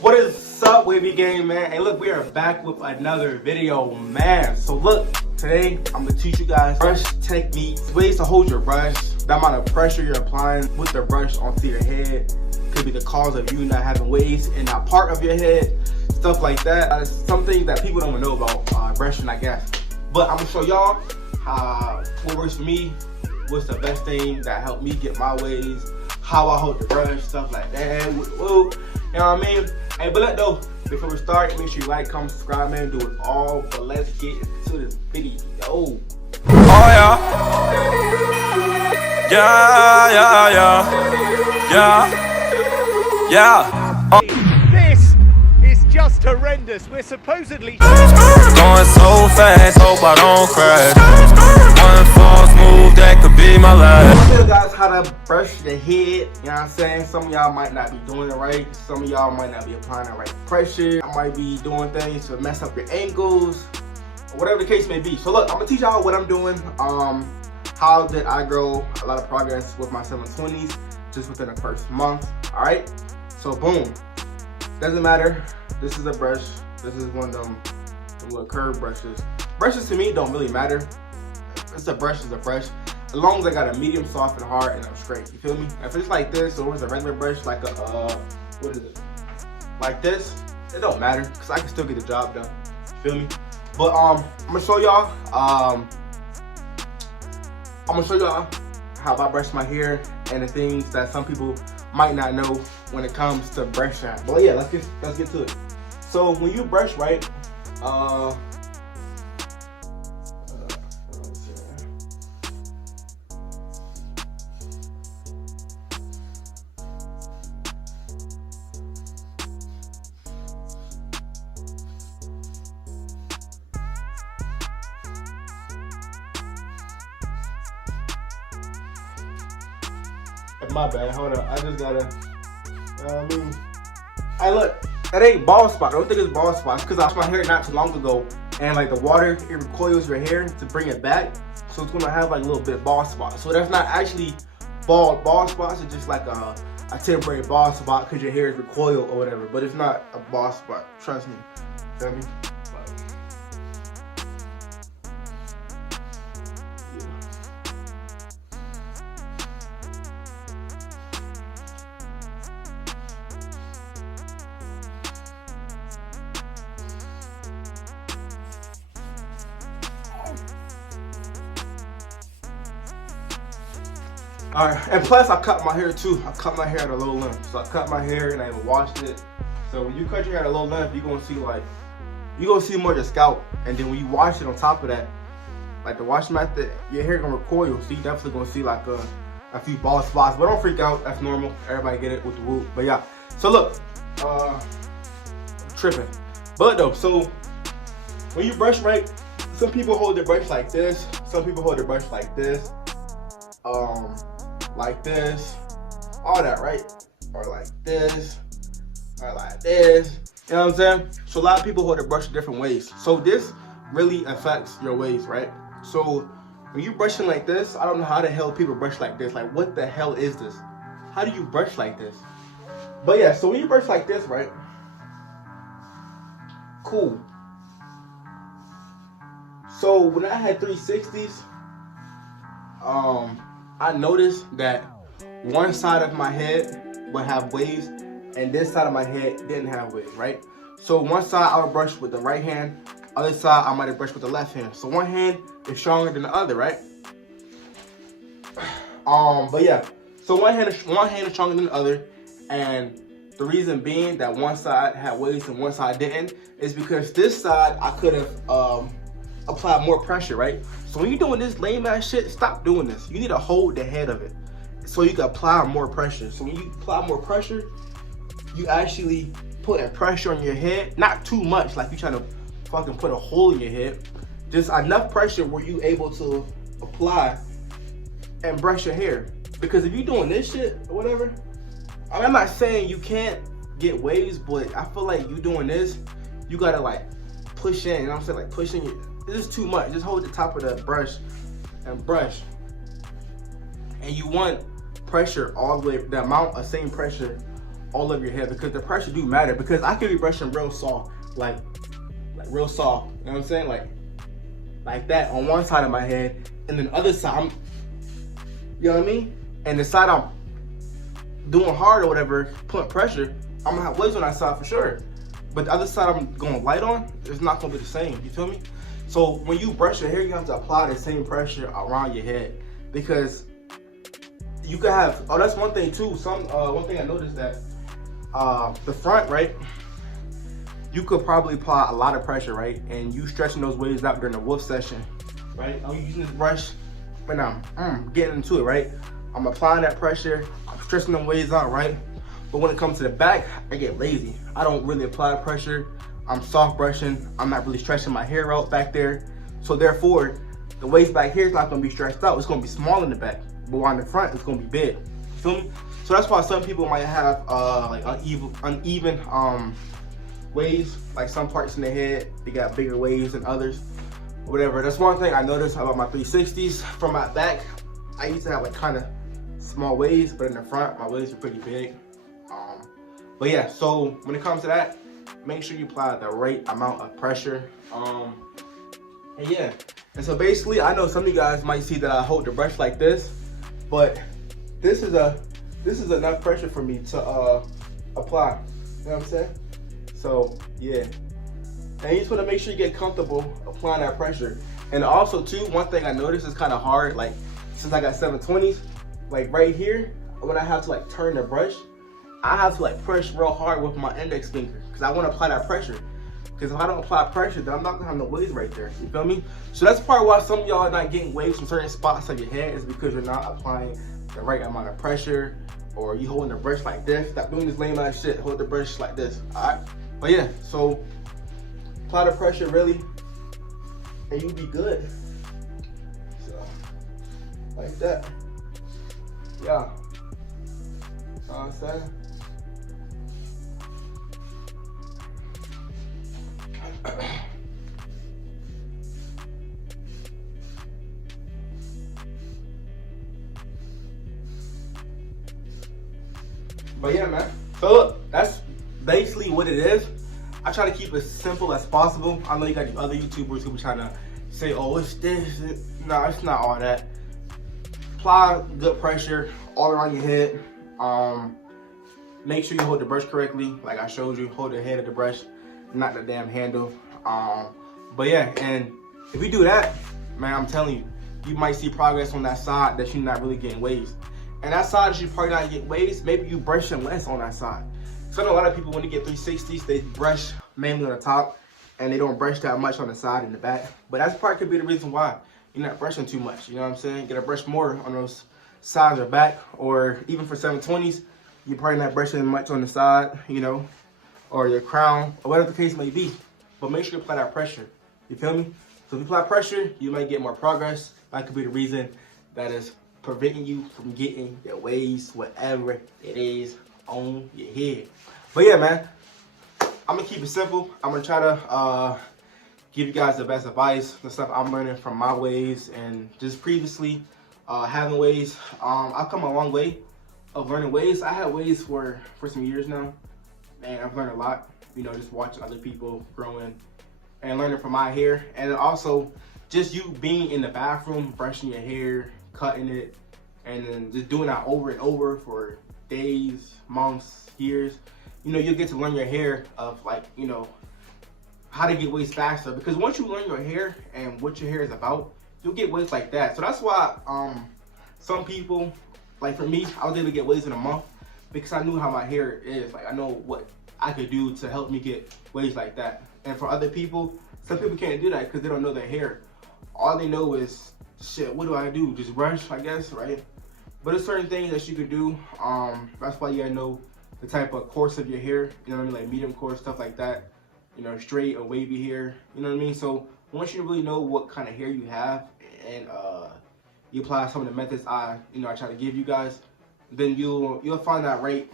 What is up, Wavy Gang, man? Hey, look, we are back with another video, man. So look, today I'm gonna teach you guys brush techniques, ways to hold your brush, the amount of pressure you're applying with the brush onto your head could be the cause of you not having waves in that part of your head, stuff like that. That's something that people don't know about brushing, I guess. But I'm gonna show y'all what works for me, what's the best thing that helped me get my waves, how I hold the brush, stuff like that. Woo, you know what I mean? Hey, but though, before we start, make sure you like, comment, subscribe, man, do it all. But let's get into this video. Oh yeah. Yeah. This is just horrendous. We're supposedly Going so fast, hope I don't crash. One false move, that could be my last. I'll tell you guys how to brush your head, you know what I'm saying? Some of y'all might not be doing it right. Some of y'all might not be applying the right pressure. I might be doing things to mess up your ankles, or whatever the case may be. So look, I'm gonna teach y'all what I'm doing. How did I grow a lot of progress with my 720s just within the first month, all right? So boom, doesn't matter. This is a brush. This is one of them little curved brushes. Brushes to me don't really matter. It's a brush, it's a brush. As long as I got a medium, soft, and hard, and I'm straight. You feel me? If it's like this, or it's a regular brush, like a, what is it? Like this, it don't matter, because I can still get the job done. You feel me? But, I'm going to show y'all, how I brush my hair, and the things that some people might not know when it comes to brushing. But yeah, let's get to it. So, when you brush, right, my bad, hold up. I just gotta, hey look, that ain't bald spot. I don't think it's bald spots because I washed my hair not too long ago and like the water, it recoils your hair to bring it back. So it's gonna have like a little bit of bald spots. So that's not actually bald spots, it's just like a temporary bald spot because your hair is recoiled or whatever. But it's not a bald spot, trust me. Feel me? Alright, and plus I cut my hair too. I cut my hair at a low length. So I cut my hair and I even washed it. So when you cut your hair at a low length, you're gonna see more of the scalp. And then when you wash it on top of that, like the wash method, your hair gonna recoil. So you definitely gonna see like a few bald spots. But don't freak out, that's normal. Everybody get it with the whoop. But yeah. So look, I'm tripping. But though, so when you brush right, some people hold their brush like this, some people hold their brush like this. Like this, all that, right? Or like this, or like this. You know what I'm saying? So a lot of people hold their brush different ways. So this really affects your waves, right? So when you brushing like this, I don't know how the hell people brush like this. Like, what the hell is this? How do you brush like this? But yeah, so when you brush like this, right? Cool. So when I had 360s, I noticed that one side of my head would have waves and this side of my head didn't have waves, right? So one side I would brush with the right hand, other side I might have brushed with the left hand. So one hand is stronger than the other, right? But yeah, so one hand is stronger than the other, and the reason being that one side had waves and one side didn't is because this side I could have apply more pressure, right? So when you're doing this lame ass shit, stop doing this. You need to hold the head of it so you can apply more pressure. So when you apply more pressure, you actually put a pressure on your head, not too much like you trying to fucking put a hole in your head, just enough pressure where you able to apply and brush your hair. Because if you're doing this shit or whatever, I'm not saying you can't get waves, but I feel like you doing this, you gotta like push in, you know what I'm saying? Like pushing it. This is too much. Just hold the top of the brush and brush. And you want pressure all the way, the amount of same pressure all over your head, because the pressure do matter. Because I could be brushing real soft, like real soft, you know what I'm saying? Like that on one side of my head, and then the other side, you know what I mean? And the side I'm doing hard or whatever, putting pressure, I'm gonna have waves on that side for sure. But the other side I'm going light on, it's not gonna be the same, you feel me? So when you brush your hair, you have to apply the same pressure around your head, because you could have, oh, that's one thing too. One thing I noticed that the front, right? You could probably apply a lot of pressure, right? And you stretching those waves out during the wolf session, right? I'm using this brush, but now I'm getting into it, right? I'm applying that pressure, I'm stretching them waves out, right? But when it comes to the back, I get lazy. I don't really apply pressure. I'm soft brushing. I'm not really stretching my hair out back there. So therefore, the waist back here is not gonna be stretched out. It's gonna be small in the back, but on the front, it's gonna be big. You feel me? So that's why some people might have like uneven waves. Like some parts in the head, they got bigger waves than others, or whatever. That's one thing I noticed about my 360s. From my back, I used to have like kind of small waves, but in the front, my waves are pretty big. But yeah, so when it comes to that, make sure you apply the right amount of pressure. And yeah, and so basically, I know some of you guys might see that I hold the brush like this, but this is enough pressure for me to apply. You know what I'm saying? So yeah, and you just want to make sure you get comfortable applying that pressure. And also too, one thing I noticed is kind of hard, like since I got 720s, like right here, when I have to like turn the brush, I have to like push real hard with my index finger, because I want to apply that pressure. Because if I don't apply pressure, then I'm not gonna have no waves right there. You feel me? So that's part why some of y'all are not getting waves from certain spots of your head, is because you're not applying the right amount of pressure, or you holding the brush like this. Stop doing this lame ass shit. Hold the brush like this. Alright? But yeah, so apply the pressure really, and you'll be good. So like that. Yeah. That's all I'm saying. But yeah, man. So look, that's basically what it is. I try to keep it as simple as possible. I know you got the other YouTubers who be trying to say, oh, it's this. No, it's not all that. Apply good pressure all around your head. Make sure you hold the brush correctly. Like I showed you, hold the head of the brush, not the damn handle. But yeah, and if you do that, man, I'm telling you, you might see progress on that side that you're not really getting waves. And that side that you probably not get waves, maybe you brushing less on that side. So I know a lot of people, when they get 360s, they brush mainly on the top, and they don't brush that much on the side and the back. But that's probably could be the reason why you're not brushing too much. You know what I'm saying? You gotta brush more on those sides or back, or even for 720s, you're probably not brushing much on the side, you know, or your crown, or whatever the case may be. But make sure you apply that pressure. You feel me? So if you apply pressure, you might get more progress. That could be the reason that is preventing you from getting your waves, whatever it is, on your head. But yeah, man, I'm gonna keep it simple. I'm gonna try to give you guys the best advice, the stuff I'm learning from my waves and just previously having waves. I've come a long way of learning waves. I had waves for some years now, and I've learned a lot. You know, just watching other people growing and learning from my hair, and also just you being in the bathroom, brushing your hair, cutting it, and then just doing that over and over for days, months, years. You know, you'll get to learn your hair of, like, you know, how to get waves faster. Because once you learn your hair and what your hair is about, you'll get waves like that. So that's why some people, like for me, I was able to get waves in a month because I knew how my hair is. Like, I know what I could do to help me get waves like that. And for other people, some people can't do that because they don't know their hair. All they know is, shit, what do I do? Just brush, I guess, right? But there's certain things that you could do. That's why you gotta know the type of course of your hair. You know what I mean? Like medium course, stuff like that. You know, straight or wavy hair. You know what I mean? So once you really know what kind of hair you have, and you apply some of the methods I try to give you guys, then you'll find that right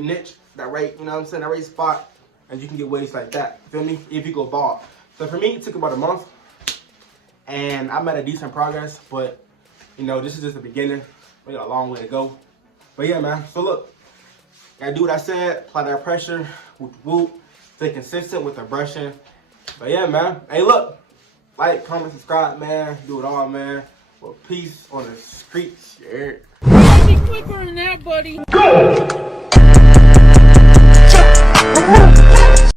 niche, that right, you know what I'm saying, that right spot, and you can get waves like that. Feel me? If you go bald. So for me, it took about a month, and I'm at a decent progress, but you know, this is just the beginning. We got a long way to go. But yeah, man. So look, Gotta do what I said, apply that pressure, whoop, whoop, stay consistent with the brushing. But yeah, man. Hey, look, like, comment, subscribe, man. Do it all, man. Well, peace on the streets. Yeah. Be quicker than that, buddy.